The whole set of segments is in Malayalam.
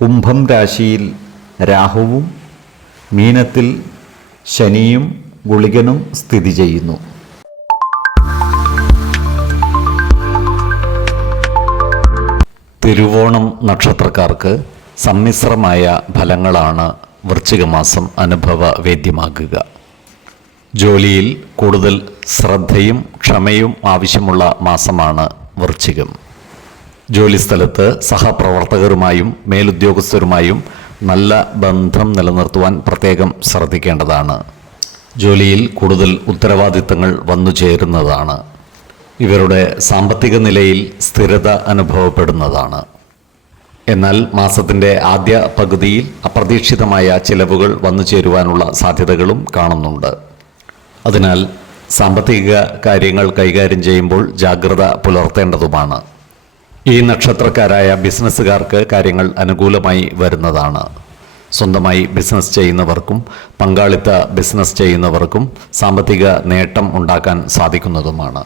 കുംഭം രാശിയിൽ രാഹുവും മീനത്തിൽ ശനിയും ഗുളികനും സ്ഥിതി ചെയ്യുന്നു. തിരുവോണം നക്ഷത്രക്കാർക്ക് സമ്മിശ്രമായ ഫലങ്ങളാണ് വൃശ്ചികമാസം അനുഭവ വേദ്യമാകുക. ജോലിയിൽ കൂടുതൽ ശ്രദ്ധയും ക്ഷമയും ആവശ്യമുള്ള മാസമാണ് വൃശ്ചികം. ജോലിസ്ഥലത്ത് സഹപ്രവർത്തകരുമായും മേലുദ്യോഗസ്ഥരുമായും നല്ല ബന്ധം നിലനിർത്തുവാൻ പ്രത്യേകം ശ്രദ്ധിക്കേണ്ടതാണ്. ജോലിയിൽ കൂടുതൽ ഉത്തരവാദിത്തങ്ങൾ വന്നു ചേരുന്നതാണ്. ഇവരുടെ സാമ്പത്തിക നിലയിൽ സ്ഥിരത അനുഭവപ്പെടുന്നതാണ്. എന്നാൽ മാസത്തിന്റെ ആദ്യ പകുതിയിൽ അപ്രതീക്ഷിതമായ ചിലവുകൾ വന്നു ചേരുവാനുള്ള സാധ്യതകളും കാണുന്നുണ്ട്. അതിനാൽ സാമ്പത്തിക കാര്യങ്ങൾ കൈകാര്യം ചെയ്യുമ്പോൾ ജാഗ്രത പുലർത്തേണ്ടതുമാണ്. ഈ നക്ഷത്രക്കാരായ ബിസിനസ്സുകാർക്ക് കാര്യങ്ങൾ അനുകൂലമായി വരുന്നതാണ്. സ്വന്തമായി ബിസിനസ് ചെയ്യുന്നവർക്കും പങ്കാളിത്ത ബിസിനസ് ചെയ്യുന്നവർക്കും സാമ്പത്തിക നേട്ടം ഉണ്ടാക്കാൻ സാധിക്കുന്നതുമാണ്.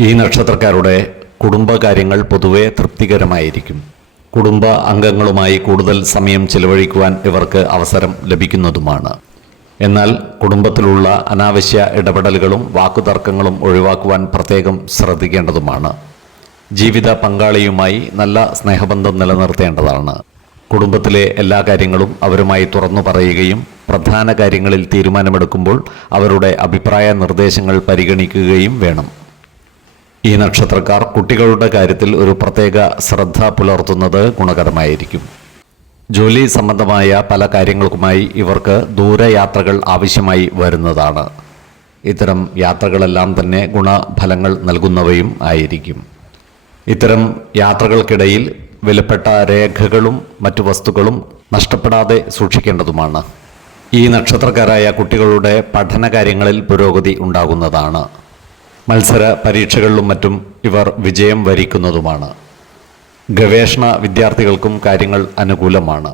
ഈ നക്ഷത്രക്കാരുടെ കുടുംബകാര്യങ്ങൾ പൊതുവെ തൃപ്തികരമായിരിക്കും. കുടുംബ അംഗങ്ങളുമായി കൂടുതൽ സമയം ചിലവഴിക്കുവാൻ ഇവർക്ക് അവസരം ലഭിക്കുന്നതുമാണ്. എന്നാൽ കുടുംബത്തിലുള്ള അനാവശ്യ ഇടപെടലുകളും വാക്കുതർക്കങ്ങളും ഒഴിവാക്കുവാൻ പ്രത്യേകം ശ്രദ്ധിക്കേണ്ടതുമാണ്. ജീവിത പങ്കാളിയുമായി നല്ല സ്നേഹബന്ധം നിലനിർത്തേണ്ടതാണ്. കുടുംബത്തിലെ എല്ലാ കാര്യങ്ങളും അവരുമായി തുറന്നു പറയുകയും പ്രധാന കാര്യങ്ങളിൽ തീരുമാനമെടുക്കുമ്പോൾ അവരുടെ അഭിപ്രായ നിർദ്ദേശങ്ങൾ പരിഗണിക്കുകയും വേണം. ഈ നക്ഷത്രക്കാർ കുട്ടികളുടെ കാര്യത്തിൽ ഒരു പ്രത്യേക ശ്രദ്ധ പുലർത്തുന്നത് ഗുണകരമായിരിക്കും. ജോലി സംബന്ധമായ പല കാര്യങ്ങൾക്കുമായി ഇവർക്ക് ദൂരയാത്രകൾ ആവശ്യമായി വരുന്നതാണ്. ഇത്തരം യാത്രകളെല്ലാം തന്നെ ഗുണഫലങ്ങൾ നൽകുന്നവയും ആയിരിക്കും. ഇത്തരം യാത്രകൾക്കിടയിൽ വിലപ്പെട്ട രേഖകളും മറ്റു വസ്തുക്കളും നഷ്ടപ്പെടാതെ സൂക്ഷിക്കേണ്ടതുമാണ്. ഈ നക്ഷത്രക്കാരായ കുട്ടികളുടെ പഠന കാര്യങ്ങളിൽ പുരോഗതി ഉണ്ടാകുന്നതാണ്. മത്സര പരീക്ഷകളിലും മറ്റും ഇവർ വിജയം വരിക്കുന്നതുമാണ്. ഗവേഷണ വിദ്യാർത്ഥികൾക്കും കാര്യങ്ങൾ അനുകൂലമാണ്.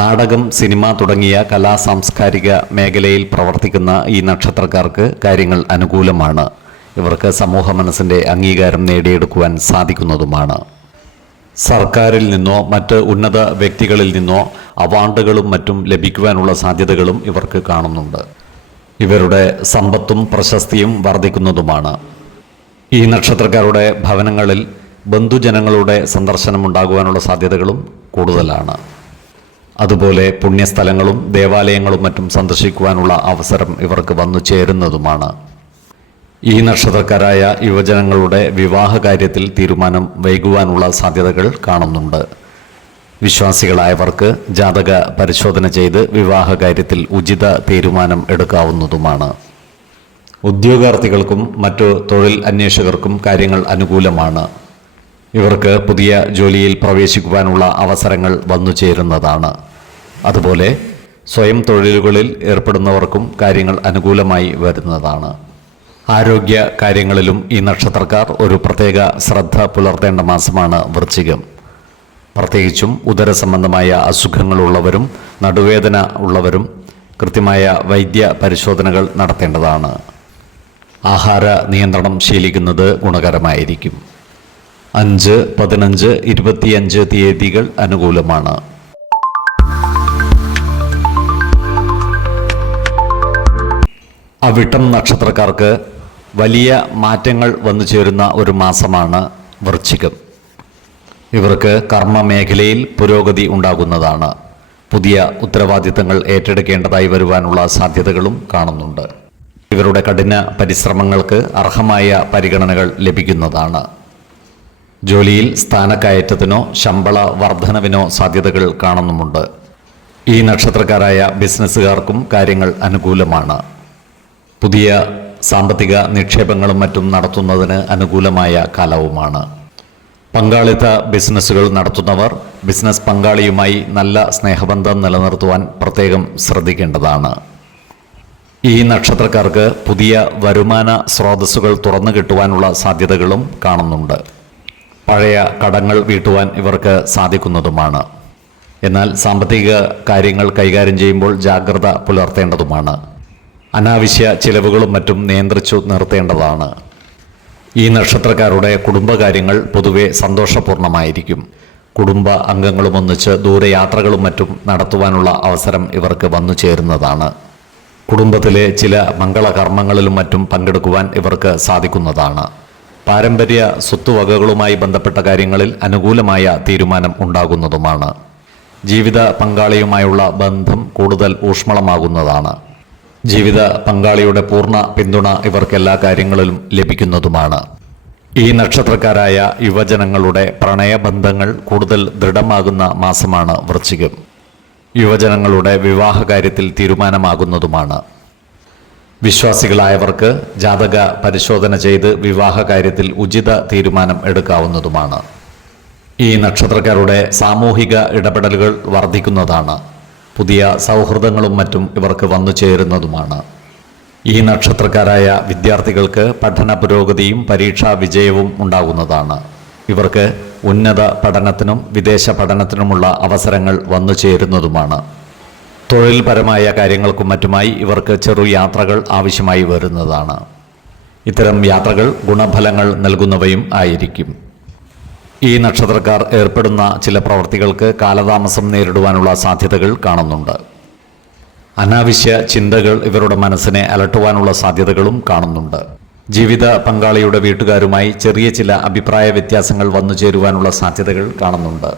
നാടകം സിനിമ തുടങ്ങിയ കലാ സാംസ്കാരിക മേഖലയിൽ പ്രവർത്തിക്കുന്ന ഈ നക്ഷത്രക്കാർക്ക് കാര്യങ്ങൾ അനുകൂലമാണ്. ഇവർക്ക് സമൂഹ മനസ്സിന്റെ അംഗീകാരം നേടിയെടുക്കുവാൻ സാധിക്കുന്നതുമാണ്. സർക്കാരിൽ നിന്നോ മറ്റ് ഉന്നത വ്യക്തികളിൽ നിന്നോ അവാർഡുകളും മറ്റും ലഭിക്കുവാനുള്ള സാധ്യതകളും ഇവർക്ക് കാണുന്നുണ്ട്. ഇവരുടെ സമ്പത്തും പ്രശസ്തിയും വർദ്ധിക്കുന്നതുമാണ്. ഈ നക്ഷത്രക്കാരുടെ ഭവനങ്ങളിൽ ബന്ധുജനങ്ങളുടെ സന്ദർശനം ഉണ്ടാകുവാനുള്ള സാധ്യതകളും കൂടുതലാണ്. അതുപോലെ പുണ്യസ്ഥലങ്ങളും ദേവാലയങ്ങളും മറ്റും സന്ദർശിക്കുവാനുള്ള അവസരം ഇവർക്ക് വന്നു ചേരുന്നതുമാണ്. ഈ നക്ഷത്രക്കാരായ യുവജനങ്ങളുടെ വിവാഹ കാര്യത്തിൽ തീരുമാനം വൈകുവാനുള്ള സാധ്യതകൾ കാണുന്നുണ്ട്. വിശ്വാസികളായവർക്ക് ജാതക പരിശോധന ചെയ്ത് വിവാഹ കാര്യത്തിൽ ഉചിത തീരുമാനം എടുക്കാവുന്നതുമാണ്. ഉദ്യോഗാർത്ഥികൾക്കും മറ്റു തൊഴിൽ അന്വേഷകർക്കും കാര്യങ്ങൾ അനുകൂലമാണ്. ഇവർക്ക് പുതിയ ജോലിയിൽ പ്രവേശിക്കുവാനുള്ള അവസരങ്ങൾ വന്നു ചേരുന്നതാണ്. അതുപോലെ സ്വയം തൊഴിലുകളിൽ ഏർപ്പെടുന്നവർക്കും കാര്യങ്ങൾ അനുകൂലമായി വരുന്നതാണ്. ആരോഗ്യ കാര്യങ്ങളിലും ഈ നക്ഷത്രക്കാർ ഒരു പ്രത്യേക ശ്രദ്ധ പുലർത്തേണ്ട മാസമാണ് വൃശ്ചികം. പ്രത്യേകിച്ചും ഉദര സംബന്ധമായ അസുഖങ്ങളുള്ളവരും നടുവേദന ഉള്ളവരും കൃത്യമായ വൈദ്യ പരിശോധനകൾ നടത്തേണ്ടതാണ്. ആഹാര നിയന്ത്രണം ശീലിക്കുന്നത് ഗുണകരമായിരിക്കും. അഞ്ച് പതിനഞ്ച് ഇരുപത്തിയഞ്ച് തീയതികൾ അനുകൂലമാണ്. അവിട്ടം നക്ഷത്രക്കാർക്ക് വലിയ മാറ്റങ്ങൾ വന്നു ചേരുന്ന ഒരു മാസമാണ് വൃശ്ചികം. ഇവർക്ക് കർമ്മ മേഖലയിൽ പുരോഗതി ഉണ്ടാകുന്നതാണ്. പുതിയ ഉത്തരവാദിത്തങ്ങൾ ഏറ്റെടുക്കേണ്ടതായി വരുവാനുള്ള സാധ്യതകളും കാണുന്നുണ്ട്. ഇവരുടെ കഠിന പരിശ്രമങ്ങൾക്ക് അർഹമായ പരിഗണനകൾ ലഭിക്കുന്നതാണ്. ജോലിയിൽ സ്ഥാനക്കയറ്റത്തിനോ ശമ്പള വർധനവിനോ സാധ്യതകൾ കാണുന്നുമുണ്ട്. ഈ നക്ഷത്രക്കാരായ ബിസിനസ്സുകാർക്കും കാര്യങ്ങൾ അനുകൂലമാണ്. പുതിയ സാമ്പത്തിക നിക്ഷേപങ്ങളും മറ്റും നടത്തുന്നതിന് അനുകൂലമായ കാലവുമാണ്. പങ്കാളിത്ത ബിസിനസ്സുകൾ നടത്തുന്നവർ ബിസിനസ് പങ്കാളിയുമായി നല്ല സ്നേഹബന്ധം നിലനിർത്തുവാൻ പ്രത്യേകം ശ്രദ്ധിക്കേണ്ടതാണ്. ഈ നക്ഷത്രക്കാർക്ക് പുതിയ വരുമാന സ്രോതസ്സുകൾ തുറന്നു കിട്ടുവാനുള്ള സാധ്യതകളും കാണുന്നുണ്ട്. പഴയ കടങ്ങൾ വീട്ടുവാൻ ഇവർക്ക് സാധിക്കുന്നതുമാണ്. എന്നാൽ സാമ്പത്തിക കാര്യങ്ങൾ കൈകാര്യം ചെയ്യുമ്പോൾ ജാഗ്രത പുലർത്തേണ്ടതുമാണ്. അനാവശ്യ ചിലവുകളും മറ്റും നിയന്ത്രിച്ചു നിർത്തേണ്ടതാണ്. ഈ നക്ഷത്രക്കാരുടെ കുടുംബകാര്യങ്ങൾ പൊതുവെ സന്തോഷപൂർണമായിരിക്കും കുടുംബ അംഗങ്ങളും ഒന്നിച്ച് ദൂരയാത്രകളും മറ്റും നടത്തുവാനുള്ള അവസരം ഇവർക്ക് വന്നു ചേരുന്നതാണ്. കുടുംബത്തിലെ ചില മംഗളകർമ്മങ്ങളിലും മറ്റും പങ്കെടുക്കുവാൻ ഇവർക്ക് സാധിക്കുന്നതാണ്. പാരമ്പര്യ സ്വത്തുവകകളുമായി ബന്ധപ്പെട്ട കാര്യങ്ങളിൽ അനുകൂലമായ തീരുമാനം ഉണ്ടാകുന്നതുമാണ്. ജീവിത പങ്കാളിയുമായുള്ള ബന്ധം കൂടുതൽ ഊഷ്മളമാകുന്നതാണ്. ജീവിത പങ്കാളിയുടെ പൂർണ പിന്തുണ ഇവർക്ക് എല്ലാ കാര്യങ്ങളിലും ലഭിക്കുന്നതുമാണ്. ഈ നക്ഷത്രക്കാരായ യുവജനങ്ങളുടെ പ്രണയബന്ധങ്ങൾ കൂടുതൽ ദൃഢമാകുന്ന മാസമാണ് വൃശ്ചികം. യുവജനങ്ങളുടെ വിവാഹ കാര്യത്തിൽ തീരുമാനമാകുന്നതുമാണ്. വിശ്വാസികളായവർക്ക് ജാതക പരിശോധന ചെയ്ത് വിവാഹ കാര്യത്തിൽ ഉചിത തീരുമാനം എടുക്കാവുന്നതുമാണ്. ഈ നക്ഷത്രക്കാരുടെ സാമൂഹിക ഇടപെടലുകൾ വർദ്ധിക്കുന്നതാണ്. പുതിയ സൗഹൃദങ്ങളും മറ്റും ഇവർക്ക് വന്നു ചേരുന്നതുമാണ്. ഈ നക്ഷത്രക്കാരായ വിദ്യാർത്ഥികൾക്ക് പഠന പുരോഗതിയും പരീക്ഷാ വിജയവും ഉണ്ടാകുന്നതാണ്. ഇവർക്ക് ഉന്നത പഠനത്തിനും വിദേശ പഠനത്തിനുമുള്ള അവസരങ്ങൾ വന്നു ചേരുന്നതുമാണ്. തൊഴിൽപരമായ കാര്യങ്ങൾക്കും മറ്റുമായി ഇവർക്ക് ചെറു യാത്രകൾ ആവശ്യമായി വരുന്നതാണ്. ഇത്തരം യാത്രകൾ ഗുണഫലങ്ങൾ നൽകുന്നവയും ആയിരിക്കും. ഈ നക്ഷത്രക്കാർ ഏർപ്പെടുന്ന ചില പ്രവർത്തികൾക്ക് കാലതാമസം നേരിടുവാനുള്ള സാധ്യതകൾ കാണുന്നുണ്ട്. അനാവശ്യ ചിന്തകൾ ഇവരുടെ മനസ്സിനെ അലട്ടുവാനുള്ള സാധ്യതകളും കാണുന്നുണ്ട്. ജീവിത പങ്കാളിയുടെ വീട്ടുകാരുമായി ചെറിയ ചില അഭിപ്രായ വ്യത്യാസങ്ങൾ വന്നു ചേരുവാനുള്ള സാധ്യതകൾ കാണുന്നുണ്ട്.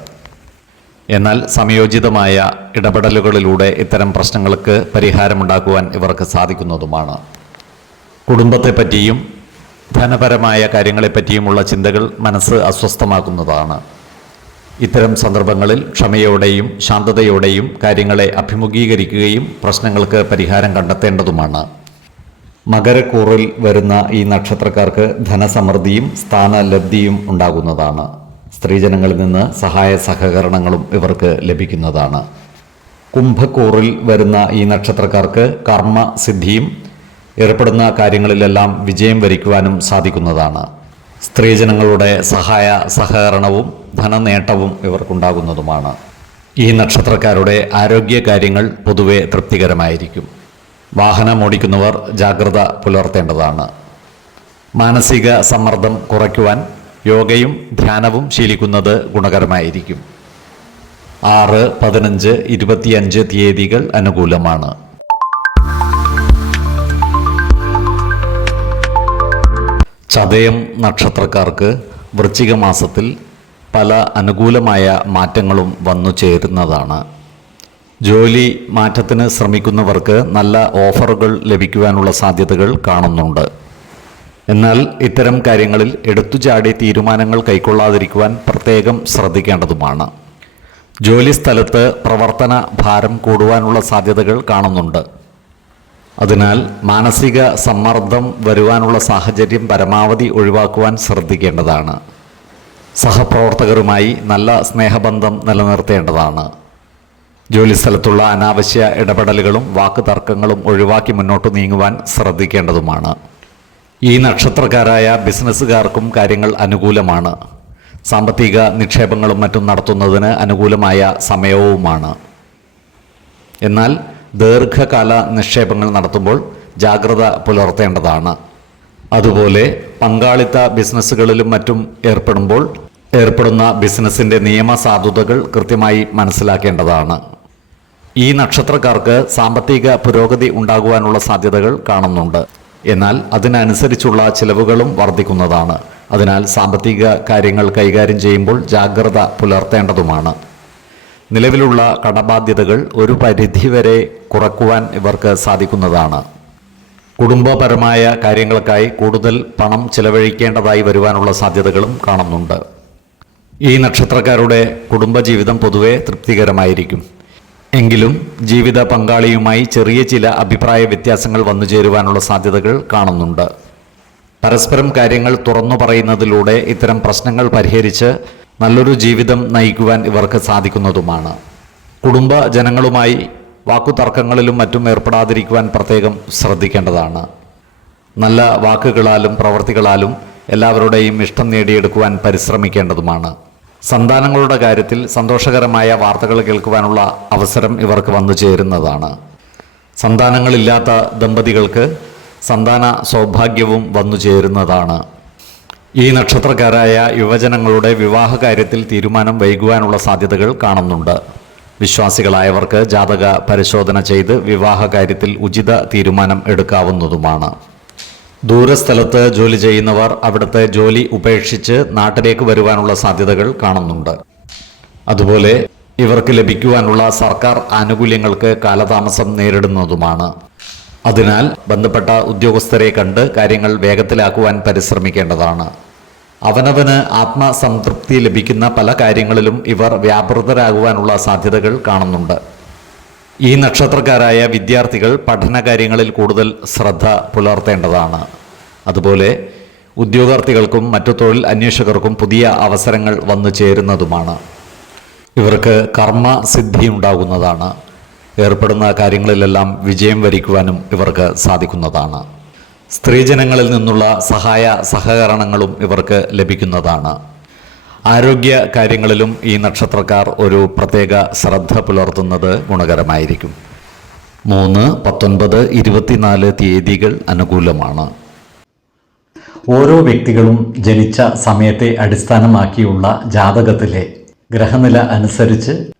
എന്നാൽ സമയോചിതമായ ഇടപെടലുകളിലൂടെ ഇത്തരം പ്രശ്നങ്ങൾക്ക് പരിഹാരമുണ്ടാക്കുവാൻ ഇവർക്ക് സാധിക്കുന്നതുമാണ്. കുടുംബത്തെപ്പറ്റിയും ധനപരമായ കാര്യങ്ങളെപ്പറ്റിയുമുള്ള ചിന്തകൾ മനസ്സ് അസ്വസ്ഥമാക്കുന്നതാണ്. ഇത്തരം സന്ദർഭങ്ങളിൽ ക്ഷമയോടെയും ശാന്തതയോടെയും കാര്യങ്ങളെ അഭിമുഖീകരിക്കുകയും പ്രശ്നങ്ങൾക്ക് പരിഹാരം കണ്ടെത്തേണ്ടതുമാണ്. മകരക്കൂറിൽ വരുന്ന ഈ നക്ഷത്രക്കാർക്ക് ധനസമൃദ്ധിയും സ്ഥാനലബ്ധിയും ഉണ്ടാകുന്നതാണ്. സ്ത്രീജനങ്ങളിൽ നിന്ന് സഹായ സഹകരണങ്ങളും ഇവർക്ക് ലഭിക്കുന്നതാണ്. കുംഭക്കൂറിൽ വരുന്ന ഈ നക്ഷത്രക്കാർക്ക് കർമ്മസിദ്ധിയും ഏർപ്പെടുന്ന കാര്യങ്ങളിലെല്ലാം വിജയം വരിക്കുവാനും സാധിക്കുന്നതാണ്. സ്ത്രീജനങ്ങളുടെ സഹായ സഹകരണവും ധനനേട്ടവും ഇവർക്കുണ്ടാകുന്നതുമാണ്. ഈ നക്ഷത്രക്കാരുടെ ആരോഗ്യ കാര്യങ്ങൾ പൊതുവെ തൃപ്തികരമായിരിക്കും. വാഹനം ഓടിക്കുന്നവർ ജാഗ്രത പുലർത്തേണ്ടതാണ്. മാനസിക സമ്മർദ്ദം കുറയ്ക്കുവാൻ യോഗയും ധ്യാനവും ശീലിക്കുന്നത് ഗുണകരമായിരിക്കും. ആറ് പതിനഞ്ച് ഇരുപത്തിയഞ്ച് തീയതികൾ അനുകൂലമാണ്. ചതയം നക്ഷത്രക്കാർക്ക് വൃശ്ചിക മാസത്തിൽ പല അനുകൂലമായ മാറ്റങ്ങളും വന്നു ചേരുന്നതാണ്. ജോലി മാറ്റത്തിന് ശ്രമിക്കുന്നവർക്ക് നല്ല ഓഫറുകൾ ലഭിക്കുവാനുള്ള സാധ്യതകൾ കാണുന്നുണ്ട്. എന്നാൽ ഇത്തരം കാര്യങ്ങളിൽ എടുത്തുചാടി തീരുമാനങ്ങൾ കൈക്കൊള്ളാതിരിക്കുവാൻ പ്രത്യേകം ശ്രദ്ധിക്കേണ്ടതുമാണ്. ജോലി സ്ഥലത്ത് പ്രവർത്തന ഭാരം കൂടുവാനുള്ള സാധ്യതകൾ കാണുന്നുണ്ട്. അതിനാൽ മാനസിക സമ്മർദ്ദം വരുവാനുള്ള സാഹചര്യം പരമാവധി ഒഴിവാക്കുവാൻ ശ്രദ്ധിക്കേണ്ടതാണ്. സഹപ്രവർത്തകരുമായി നല്ല സ്നേഹബന്ധം നിലനിർത്തേണ്ടതാണ്. ജോലിസ്ഥലത്തുള്ള അനാവശ്യ ഇടപെടലുകളും വാക്കുതർക്കങ്ങളും ഒഴിവാക്കി മുന്നോട്ട് നീങ്ങുവാൻ ശ്രദ്ധിക്കേണ്ടതുമാണ്. ഈ നക്ഷത്രക്കാരായ ബിസിനസ്സുകാർക്കും കാര്യങ്ങൾ അനുകൂലമാണ്. സാമ്പത്തിക നിക്ഷേപങ്ങളും മറ്റും നടത്തുന്നതിന് അനുകൂലമായ സമയവുമാണ്. എന്നാൽ ദീർഘകാല നിക്ഷേപങ്ങൾ നടത്തുമ്പോൾ ജാഗ്രത പുലർത്തേണ്ടതാണ്. അതുപോലെ പങ്കാളിത്ത ബിസിനസ്സുകളിലും മറ്റും ഏർപ്പെടുമ്പോൾ ഏർപ്പെടുന്ന ബിസിനസ്സിന്റെ നിയമസാധുതകൾ കൃത്യമായി മനസ്സിലാക്കേണ്ടതാണ്. ഈ നക്ഷത്രക്കാർക്ക് സാമ്പത്തിക പുരോഗതി ഉണ്ടാകുവാനുള്ള സാധ്യതകൾ കാണുന്നുണ്ട്. എന്നാൽ അതിനനുസരിച്ചുള്ള ചിലവുകളും വർദ്ധിക്കുന്നതാണ്. അതിനാൽ സാമ്പത്തിക കാര്യങ്ങൾ കൈകാര്യം ചെയ്യുമ്പോൾ ജാഗ്രത പുലർത്തേണ്ടതുമാണ്. നിലവിലുള്ള കടബാധ്യതകൾ ഒരു പരിധിവരെ കുറക്കുവാൻ ഇവർക്ക് സാധിക്കുന്നതാണ്. കുടുംബപരമായ കാര്യങ്ങൾക്കായി കൂടുതൽ പണം ചിലവഴിക്കേണ്ടതായി വരുവാനുള്ള സാധ്യതകളും കാണുന്നുണ്ട്. ഈ നക്ഷത്രക്കാരുടെ കുടുംബജീവിതം പൊതുവെ തൃപ്തികരമായിരിക്കും. എങ്കിലും ജീവിത പങ്കാളിയുമായി ചെറിയ ചില അഭിപ്രായ വ്യത്യാസങ്ങൾ വന്നു ചേരുവാനുള്ള സാധ്യതകൾ കാണുന്നുണ്ട്. പരസ്പരം കാര്യങ്ങൾ തുറന്നു പറയുന്നതിലൂടെ ഇത്തരം പ്രശ്നങ്ങൾ പരിഹരിച്ച് നല്ലൊരു ജീവിതം നയിക്കുവാൻ ഇവർക്ക് സാധിക്കുന്നതുമാണ്. കുടുംബ ജനങ്ങളുമായി വാക്കുതർക്കങ്ങളിലും മറ്റും ഏർപ്പെടാതിരിക്കുവാൻ പ്രത്യേകം ശ്രദ്ധിക്കേണ്ടതാണ്. നല്ല വാക്കുകളാലും പ്രവർത്തികളാലും എല്ലാവരുടെയും ഇഷ്ടം നേടിയെടുക്കുവാൻ പരിശ്രമിക്കേണ്ടതുമാണ്. സന്താനങ്ങളുടെ കാര്യത്തിൽ സന്തോഷകരമായ വാർത്തകൾ കേൾക്കുവാനുള്ള അവസരം ഇവർക്ക് വന്നു ചേരുന്നതാണ്. സന്താനങ്ങളില്ലാത്ത ദമ്പതികൾക്ക് സന്താന സൗഭാഗ്യവും വന്നു ചേരുന്നതാണ്. ഈ നക്ഷത്രക്കാരായ യുവജനങ്ങളുടെ വിവാഹ കാര്യത്തിൽ തീരുമാനം വൈകുവാനുള്ള സാധ്യതകൾ കാണുന്നുണ്ട്. വിശ്വാസികളായവർക്ക് ജാതക പരിശോധന ചെയ്ത് വിവാഹ കാര്യത്തിൽ ഉചിത തീരുമാനം എടുക്കാവുന്നതുമാണ്. ദൂരസ്ഥലത്ത് ജോലി ചെയ്യുന്നവർ അവിടുത്തെ ജോലി ഉപേക്ഷിച്ച് നാട്ടിലേക്ക് വരുവാനുള്ള സാധ്യതകൾ കാണുന്നുണ്ട്. അതുപോലെ ഇവർക്ക് ലഭിക്കുവാനുള്ള സർക്കാർ ആനുകൂല്യങ്ങൾക്ക് കാലതാമസം നേരിടുന്നതുമാണ്. അതിനാൽ ബന്ധപ്പെട്ട ഉദ്യോഗസ്ഥരെ കണ്ട് കാര്യങ്ങൾ വേഗത്തിലാക്കുവാൻ പരിശ്രമിക്കേണ്ടതാണ്. അവനവന് ആത്മസംതൃപ്തി ലഭിക്കുന്ന പല കാര്യങ്ങളിലും ഇവർ വ്യാപൃതരാകുവാനുള്ള സാധ്യതകൾ കാണുന്നുണ്ട്. ഈ നക്ഷത്രക്കാരായ വിദ്യാർത്ഥികൾ പഠനകാര്യങ്ങളിൽ കൂടുതൽ ശ്രദ്ധ പുലർത്തേണ്ടതാണ്. അതുപോലെ ഉദ്യോഗാർത്ഥികൾക്കും മറ്റു തൊഴിൽ അന്വേഷകർക്കും പുതിയ അവസരങ്ങൾ വന്നു ചേരുന്നതുമാണ്. ഇവർക്ക് കർമ്മസിദ്ധി ഉണ്ടാകുന്നതാണ്. ഏർപ്പെടുന്ന കാര്യങ്ങളിലെല്ലാം വിജയം വരിക്കുവാനും ഇവർക്ക് സാധിക്കുന്നതാണ്. സ്ത്രീജനങ്ങളിൽ നിന്നുള്ള സഹായ സഹകരണങ്ങളും ഇവർക്ക് ലഭിക്കുന്നതാണ്. ആരോഗ്യ കാര്യങ്ങളിലും ഈ നക്ഷത്രക്കാർ ഒരു പ്രത്യേക ശ്രദ്ധ പുലർത്തുന്നത് ഗുണകരമായിരിക്കും. മൂന്ന് പത്തൊൻപത് ഇരുപത്തിനാല് തീയതികൾ അനുകൂലമാണ്. ഓരോ വ്യക്തികളും ജനിച്ച സമയത്തെ അടിസ്ഥാനമാക്കിയുള്ള ജാതകത്തിലെ ഗ്രഹനില അനുസരിച്ച്